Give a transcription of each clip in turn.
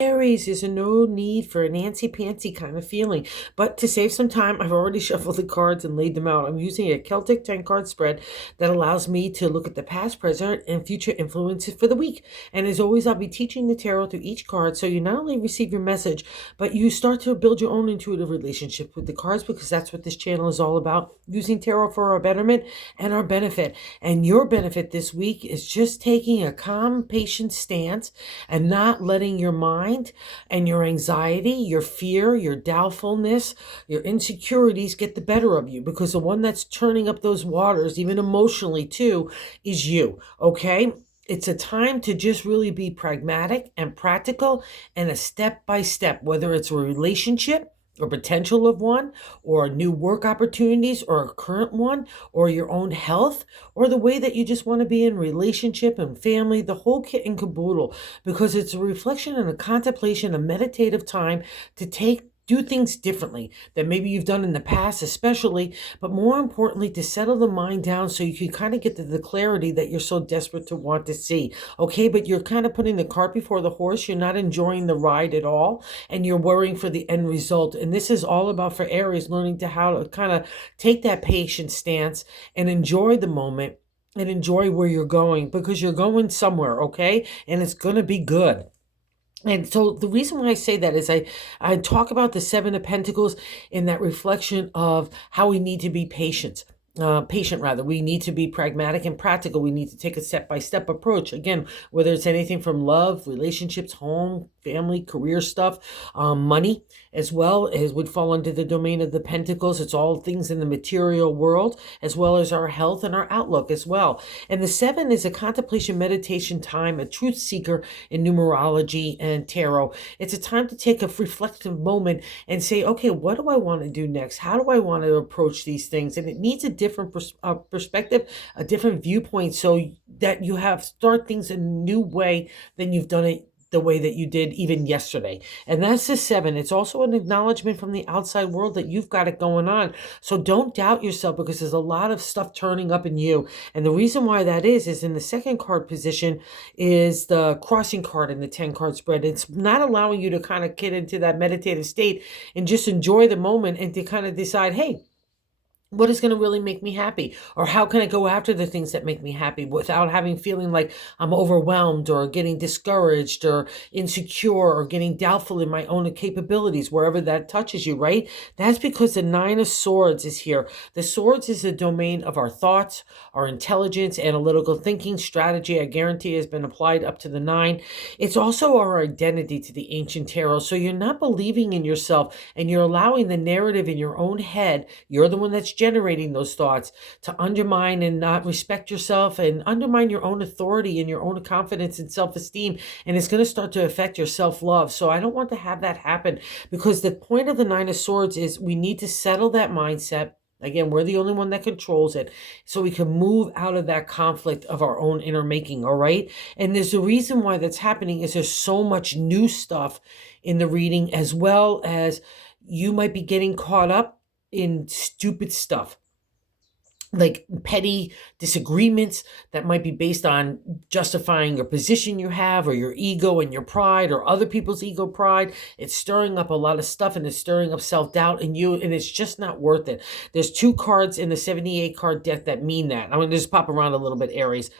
Aries, there's no need for a Nancy-pantsy kind of feeling. But to save some time, I've already shuffled the cards and laid them out. I'm using a Celtic 10-card spread that allows me to look at the past, present, and future influences for the week. And as always, I'll be teaching the tarot through each card, so you not only receive your message, but you start to build your own intuitive relationship with the cards, because that's what this channel is all about, using tarot for our betterment and our benefit. And your benefit this week is just taking a calm, patient stance and not letting your mind and your anxiety, your fear, your doubtfulness, your insecurities get the better of you, because the one that's turning up those waters, even emotionally too, is you, okay? It's a time to just really be pragmatic and practical and a step by step, whether it's a relationship or potential of one, or new work opportunities, or a current one, or your own health, or the way that you just want to be in relationship and family, the whole kit and caboodle, because it's a reflection and a contemplation, a meditative time to do things differently than maybe you've done in the past, especially, but more importantly, to settle the mind down so you can kind of get to the clarity that you're so desperate to want to see. Okay, but you're kind of putting the cart before the horse. You're not enjoying the ride at all, and you're worrying for the end result. And this is all about, for Aries, learning to how to kind of take that patient stance and enjoy the moment and enjoy where you're going, because you're going somewhere, okay? And it's going to be good. And so the reason why I say that is I talk about the Seven of Pentacles in that reflection of how we need to be patient rather. We need to be pragmatic and practical. We need to take a step-by-step approach. Again, whether it's anything from love, relationships, home, family, career stuff, money as well, as would fall under the domain of the Pentacles. It's all things in the material world, as well as our health and our outlook as well. And the Seven is a contemplation meditation time, a truth seeker in numerology and tarot. It's a time to take a reflective moment and say, okay, what do I want to do next? How do I want to approach these things? And it needs a different perspective, a different viewpoint, so that you start things in a new way than you've done it the way that you did even yesterday. And that's the Seven. It's also an acknowledgement from the outside world that you've got it going on. So don't doubt yourself, because there's a lot of stuff turning up in you. And the reason why that is in the second card position is the crossing card in the 10-card spread. It's not allowing you to kind of get into that meditative state and just enjoy the moment and to kind of decide, hey, what is going to really make me happy? Or how can I go after the things that make me happy without feeling like I'm overwhelmed or getting discouraged or insecure or getting doubtful in my own capabilities, wherever that touches you, right? That's because the Nine of Swords is here. The Swords is a domain of our thoughts, our intelligence, analytical thinking, strategy. I guarantee has been applied up to the 9. It's also our identity to the ancient tarot. So you're not believing in yourself, and you're allowing the narrative in your own head. You're the one that's generating those thoughts to undermine and not respect yourself and undermine your own authority and your own confidence and self-esteem. And it's going to start to affect your self-love. So I don't want to have that happen, because the point of the Nine of Swords is we need to settle that mindset. Again, we're the only one that controls it, so we can move out of that conflict of our own inner making, all right? And there's a reason why that's happening is there's so much new stuff in the reading, as well as you might be getting caught up in stupid stuff, like petty disagreements that might be based on justifying your position you have, or your ego and your pride, or other people's ego pride. It's stirring up a lot of stuff, and it's stirring up self-doubt in you, and it's just not worth it. There's 2 cards in the 78 card deck that mean that. I'm going to just pop around a little bit, Aries.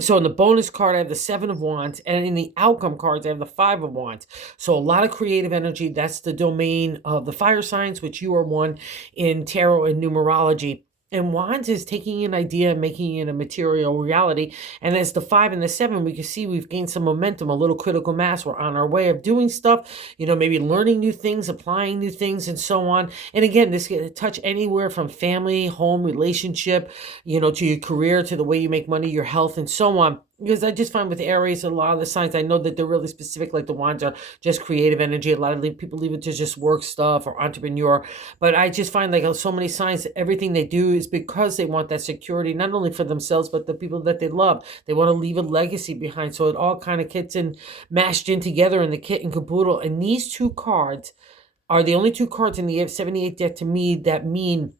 So in the bonus card, I have the 7 of Wands, and in the outcome cards, I have the 5 of Wands. So a lot of creative energy. That's the domain of the fire signs, which you are one in tarot and numerology. And Wands is taking an idea and making it a material reality. And as the 5 and the 7, we can see we've gained some momentum, a little critical mass. We're on our way of doing stuff, maybe learning new things, applying new things, and so on. And again, this can touch anywhere from family, home, relationship, to your career, to the way you make money, your health, and so on. Because I just find with Aries, a lot of the signs, I know that they're really specific, like the Wands are just creative energy. A lot of people leave it to just work stuff or entrepreneur. But I just find like so many signs, everything they do is because they want that security, not only for themselves, but the people that they love. They want to leave a legacy behind. So it all kind of gets mashed in together in the kit and caboodle. And these 2 cards are the only 2 cards in the 78 deck to me that mean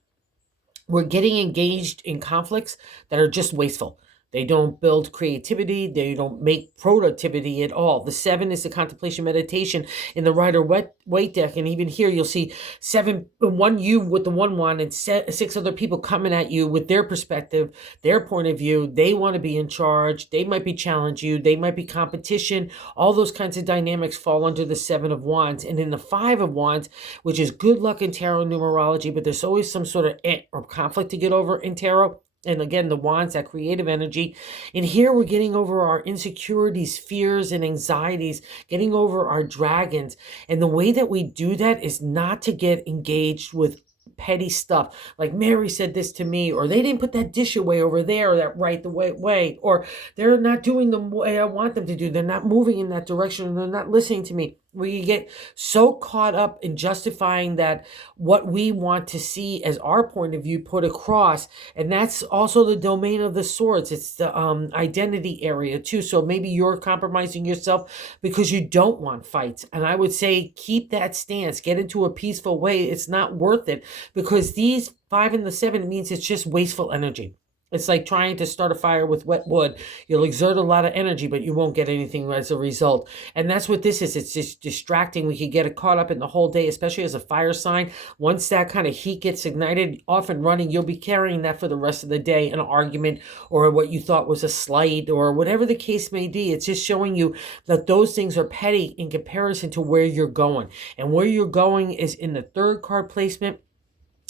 we're getting engaged in conflicts that are just wasteful. They don't build creativity. They don't make productivity at all. The 7 is the contemplation meditation in the Rider-Waite deck. And even here, you'll see 7, one you with the 1 and 6 other people coming at you with their perspective, their point of view. They want to be in charge. They might be challenge you. They might be competition. All those kinds of dynamics fall under the 7 of Wands. And in the 5 of Wands, which is good luck in tarot numerology, but there's always some sort of or conflict to get over in tarot. And again, the Wands, that creative energy. And here we're getting over our insecurities, fears, and anxieties, getting over our dragons. And the way that we do that is not to get engaged with petty stuff. Like Mary said this to me, or they didn't put that dish away over there, or that right the way, or they're not doing the way I want them to do. They're not moving in that direction. They're not listening to me. We get so caught up in justifying that what we want to see as our point of view put across. And that's also the domain of the swords. It's the identity area too. So maybe you're compromising yourself because you don't want fights. And I would say keep that stance. Get into a peaceful way. It's not worth it, because these 5 and the 7 means it's just wasteful energy. It's like trying to start a fire with wet wood. You'll exert a lot of energy, but you won't get anything as a result. And that's what this is. It's just distracting. We can get caught up in the whole day, especially as a fire sign. Once that kind of heat gets ignited, off and running, you'll be carrying that for the rest of the day, an argument or what you thought was a slight or whatever the case may be. It's just showing you that those things are petty in comparison to where you're going. And where you're going is in the 3rd card placement.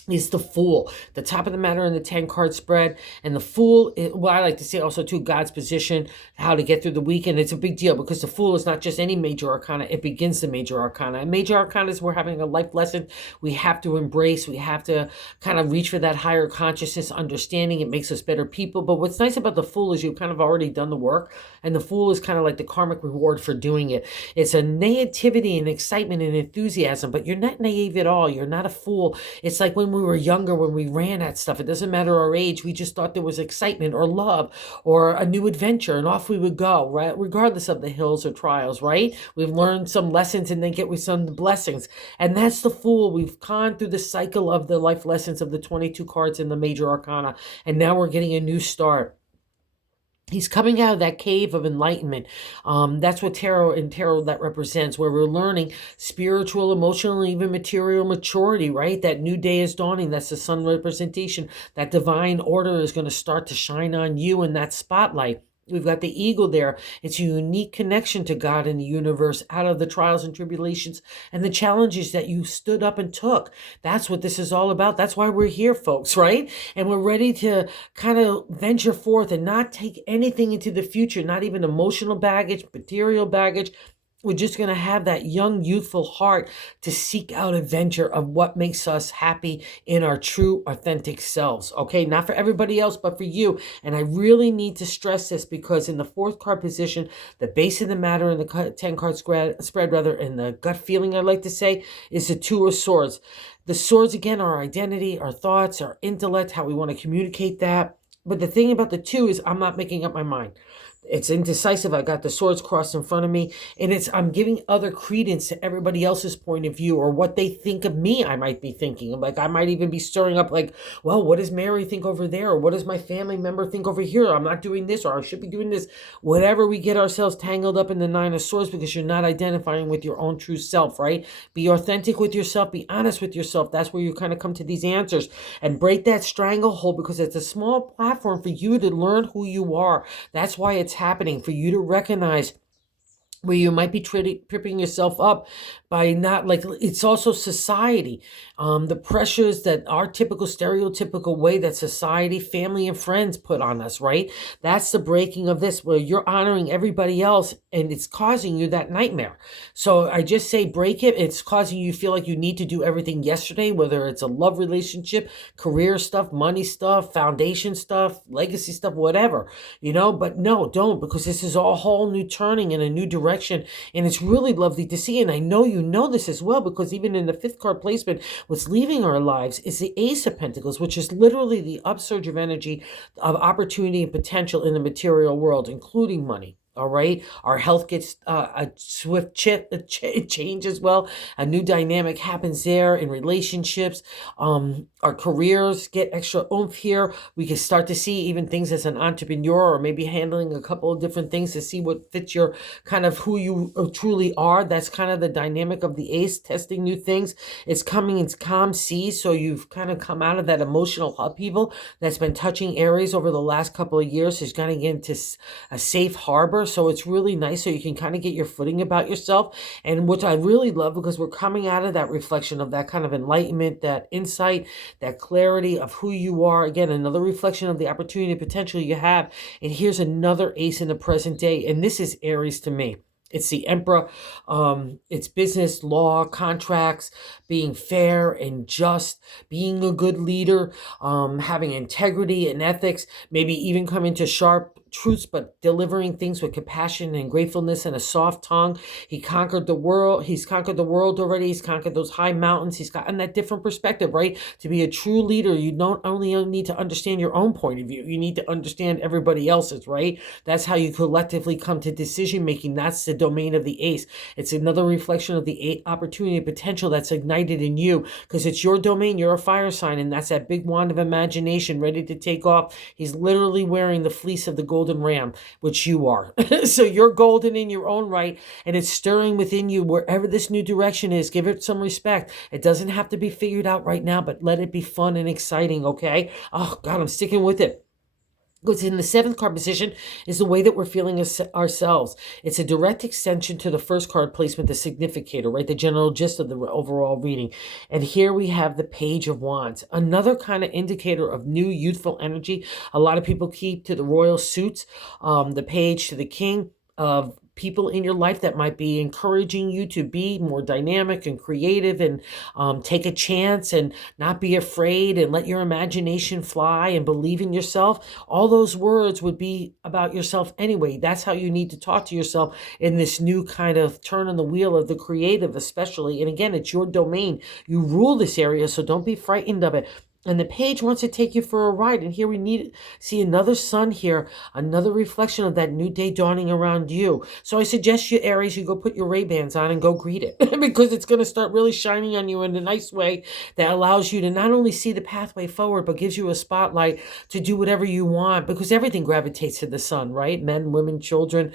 Is the Fool, the top of the matter in the 10-card spread. And the Fool, I like to say also too, God's position, how to get through the weekend. It's a big deal because the Fool is not just any major arcana. It begins the major arcana. And major arcana is we're having a life lesson we have to embrace. We have to kind of reach for that higher consciousness, understanding. It makes us better people. But what's nice about the Fool is you've kind of already done the work. And the Fool is kind of like the karmic reward for doing it. It's a naivety and excitement and enthusiasm, but you're not naive at all. You're not a fool. It's like when we were younger, when we ran at stuff. It doesn't matter our age. We just thought there was excitement or love or a new adventure, and off we would go, right? Regardless of the hills or trials, right? We've learned some lessons and then get with some blessings. And that's the Fool. We've gone through the cycle of the life lessons of the 22 cards in the major arcana, and now we're getting a new start. He's coming out of that cave of enlightenment. That's what tarot that represents, where we're learning spiritual, emotional, even material maturity, right? That new day is dawning. That's the sun representation. That divine order is going to start to shine on you in that spotlight. We've got the eagle there. It's a unique connection to God and the universe out of the trials and tribulations and the challenges that you stood up and took. That's what this is all about. That's why we're here, folks, right? And we're ready to kind of venture forth and not take anything into the future, not even emotional baggage, material baggage. We're just going to have that young, youthful heart to seek out adventure of what makes us happy in our true, authentic selves. Okay, not for everybody else, but for you. And I really need to stress this because in the 4th card position, the base of the matter in the 10-card spread, in the gut feeling, I like to say, is the 2 of Swords. The swords, again, are our identity, our thoughts, our intellect, how we want to communicate that. But the thing about the 2 is I'm not making up my mind. It's indecisive. I got the swords crossed in front of me, and I'm giving other credence to everybody else's point of view or what they think of me. I might be thinking like I might even be stirring up like, well, what does Mary think over there? Or what does my family member think over here? I'm not doing this, or I should be doing this. Whatever, we get ourselves tangled up in the 9 of Swords because you're not identifying with your own true self, right? Be authentic with yourself. Be honest with yourself. That's where you kind of come to these answers and break that stranglehold, because it's a small platform for you to learn who you are. That's why it's happening, for you to recognize where you might be tripping yourself up by not, like, it's also society, the pressures that our typical stereotypical way that society, family and friends put on us, right? That's the breaking of this, where you're honoring everybody else and it's causing you that nightmare. So I just say break it. It's causing you to feel like you need to do everything yesterday, whether it's a love relationship, career stuff, money stuff, foundation stuff, legacy stuff, whatever, but no, don't, because this is a whole new turning in a new direction. And it's really lovely to see. And I know you know this as well, because even in the 5th card placement, what's leaving our lives is the Ace of Pentacles, which is literally the upsurge of energy, of opportunity and potential in the material world, including money. All right. Our health gets a swift change as well. A new dynamic happens there in relationships. Our careers get extra oomph here. We can start to see even things as an entrepreneur, or maybe handling a couple of different things to see what fits your kind of who you truly are. That's kind of the dynamic of the ace, testing new things. It's coming in calm seas. So you've kind of come out of that emotional upheaval that's been touching Aries over the last couple of years. Is going to get into a safe harbor. So it's really nice, so you can kind of get your footing about yourself. And which I really love, because we're coming out of that reflection of that kind of enlightenment, that insight, that clarity of who you are. Again, another reflection of the opportunity and potential you have. And here's another ace in the present day. And this is Aries to me. It's the Emperor. It's business, law, contracts, being fair and just, being a good leader, having integrity and ethics, maybe even coming to sharp truths, but delivering things with compassion and gratefulness and a soft tongue. He conquered the world. He's conquered the world already. He's conquered those high mountains. He's gotten that different perspective, right? To be a true leader, you don't only need to understand your own point of view. You need to understand everybody else's, right? That's how you collectively come to decision making. That's the domain of the ace. It's another reflection of the opportunity and potential that's ignited in you, because it's your domain. You're a fire sign, and that's that big wand of imagination ready to take off. He's literally wearing the fleece of the golden ram, which you are. So you're golden in your own right, and it's stirring within you wherever this new direction is. Give it some respect. It doesn't have to be figured out right now, but let it be fun and exciting, okay? Oh, God, I'm sticking with it. Because in the seventh card position is the way that we're feeling ourselves. It's a direct extension to the first card placement, the significator, right? The general gist of the overall reading. And here we have the Page of Wands, another kind of indicator of new youthful energy. A lot of people keep to the royal suits, the page to the king, of people in your life that might be encouraging you to be more dynamic and creative, and take a chance and not be afraid, and let your imagination fly and believe in yourself. All those words would be about yourself anyway. That's how you need to talk to yourself in this new kind of turn on the wheel of the creative, especially. And again, it's your domain. You rule this area, so don't be frightened of it. And the page wants to take you for a ride. And here we see another sun here, another reflection of that new day dawning around you. So I suggest you, Aries, you go put your Ray-Bans on and go greet it, because it's going to start really shining on you in a nice way that allows you to not only see the pathway forward, but gives you a spotlight to do whatever you want, because everything gravitates to the sun, right? Men, women, children,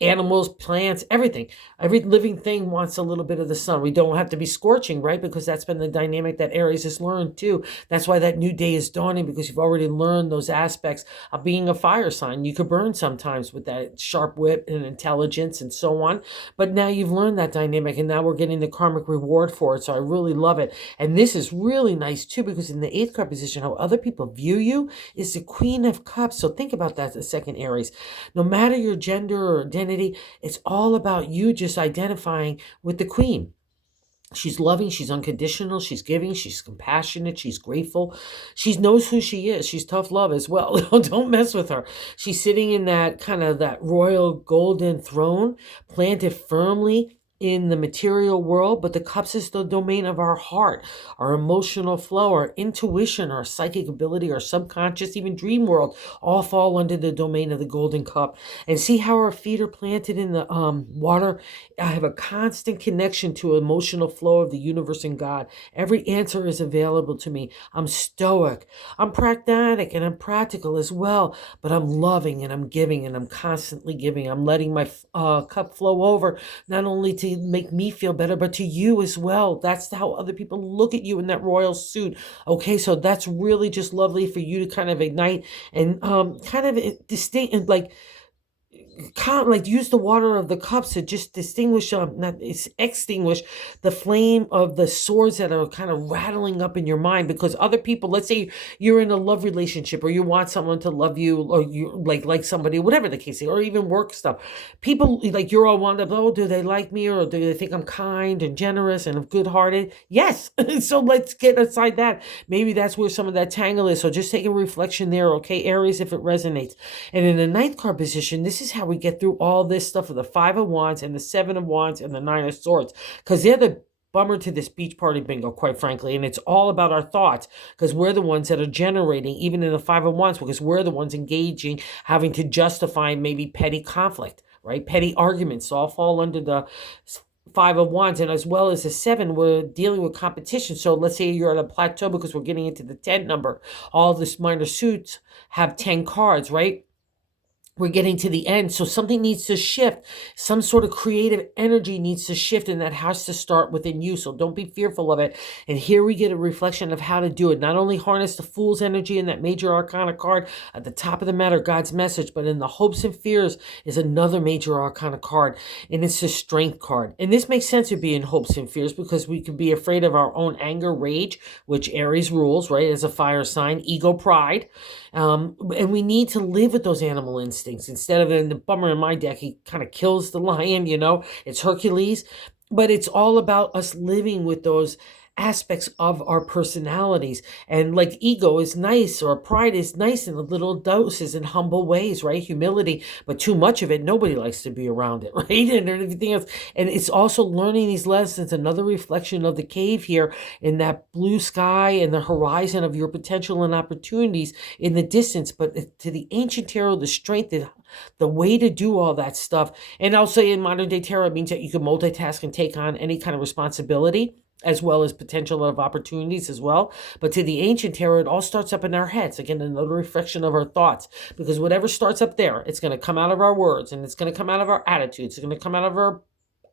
animals, plants, everything. Every living thing wants a little bit of the sun. We don't have to be scorching, right? Because that's been the dynamic that Aries has learned too. That's why that new day is dawning, because you've already learned those aspects of being a fire sign. You could burn sometimes with that sharp wit and intelligence and so on. But now you've learned that dynamic, and now we're getting the karmic reward for it. So I really love it. And this is really nice too, because in the eighth card position, how other people view you is the Queen of Cups. So think about that, the second Aries. No matter your gender or identity, it's all about you just identifying with the queen. She's loving, she's unconditional, she's giving, she's compassionate, she's grateful. She knows who she is. She's tough love as well. Don't mess with her. She's sitting in that kind of that royal golden throne, planted firmly in the material world, but the cups is the domain of our heart, our emotional flow, our intuition, our psychic ability, our subconscious, even dream world, all fall under the domain of the golden cup. And see how our feet are planted in the water. I have a constant connection to emotional flow of the universe and God. Every answer is available to me. I'm stoic, I'm pragmatic, and I'm practical as well, but I'm loving and I'm giving, and I'm constantly giving. I'm letting my cup flow over, not only to make me feel better, but to you as well. That's how other people look at you in that royal suit. Okay, so that's really just lovely for you to kind of ignite and kind of distinct, like use the water of the cups to just distinguish, not extinguish the flame of the swords that are kind of rattling up in your mind. Because other people, let's say you're in a love relationship, or you want someone to love you, or you like somebody, whatever the case is, or even work stuff. People, like, you're all wound up, oh, do they like me, or do they think I'm kind and generous and good-hearted? Yes. So let's get aside that. Maybe that's where some of that tangle is. So just take a reflection there, okay, Aries, if it resonates. And in the ninth card position, this is how we get through all this stuff of the Five of Wands and the Seven of Wands and the Nine of Swords, because they're the bummer to this beach party bingo, quite frankly. And it's all about our thoughts, because we're the ones that are generating, even in the Five of Wands, because we're the ones engaging, having to justify maybe petty conflict, right? Petty arguments all fall under the Five of Wands. And as well as the Seven, we're dealing with competition. So let's say you're at a plateau because we're getting into the 10 number. All this minor suits have 10 cards, right? We're getting to the end. So something needs to shift. Some sort of creative energy needs to shift, and that has to start within you. So don't be fearful of it. And here we get a reflection of how to do it. Not only harness the Fool's energy in that major arcana card at the top of the matter, God's message, but in the hopes and fears is another major arcana card, and it's the Strength card. And this makes sense to be in hopes and fears because we can be afraid of our own anger, rage, which Aries rules, right, as a fire sign, ego, pride. And we need to live with those animal instincts instead of, in the bummer in my deck, he kind of kills the lion, it's Hercules. But it's all about us living with those aspects of our personalities. And like ego is nice, or pride is nice in the little doses and humble ways, right? Humility, but too much of it, nobody likes to be around it, right? And everything else. And it's also learning these lessons, another reflection of the cave here in that blue sky and the horizon of your potential and opportunities in the distance. But to the ancient tarot, the strength, the way to do all that stuff. And I'll say in modern day tarot, it means that you can multitask and take on any kind of responsibility, as well as potential of opportunities as well. But to the ancient tarot, it all starts up in our heads. Again, another reflection of our thoughts, because whatever starts up there, it's going to come out of our words, and it's going to come out of our attitudes. It's going to come out of our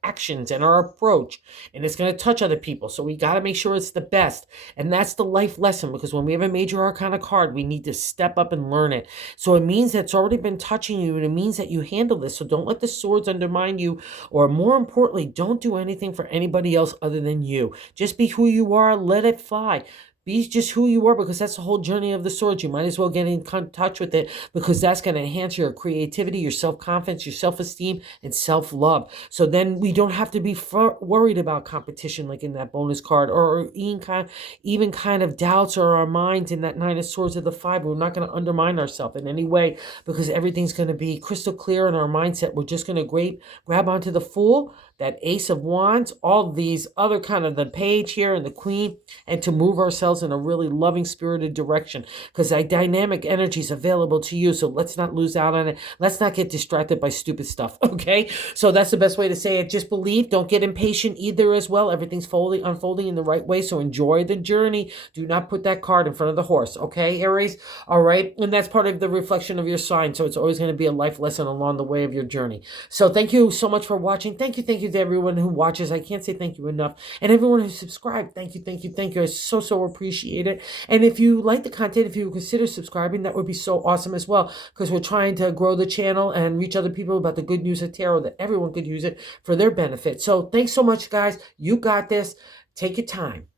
actions and our approach, and it's going to touch other people. So we got to make sure it's the best. And that's the life lesson, because when we have a major arcana card, we need to step up and learn it. So it means that it's already been touching you, and it means that you handle this. So don't let the swords undermine you, or more importantly, don't do anything for anybody else other than you. Just be who you are. Let it fly. Be just who you are, because that's the whole journey of the swords. You might as well get in touch with it, because that's going to enhance your creativity, your self-confidence, your self-esteem, and self-love. So then we don't have to be worried about competition like in that bonus card, or even kind of doubts or our minds in that Nine of Swords of the Five. We're not going to undermine ourselves in any way, because everything's going to be crystal clear in our mindset. We're just going to grab onto the Fool, that Ace of Wands, all these other kind of the Page here and the Queen, and to move ourselves in a really loving, spirited direction, because that dynamic energy is available to you. So let's not lose out on it. Let's not get distracted by stupid stuff, okay? So that's the best way to say it. Just believe. Don't get impatient either as well. Everything's unfolding in the right way, so enjoy the journey. Do not put that cart in front of the horse, okay, Aries? All right? And that's part of the reflection of your sign, so it's always going to be a life lesson along the way of your journey. So thank you so much for watching. Thank you to everyone who watches. I can't say thank you enough. And everyone who subscribed, thank you. I so appreciate it. And if you like the content, if you would consider subscribing, that would be so awesome as well, because we're trying to grow the channel and reach other people about the good news of tarot, that everyone could use it for their benefit. So thanks so much, guys. You got this. Take your time.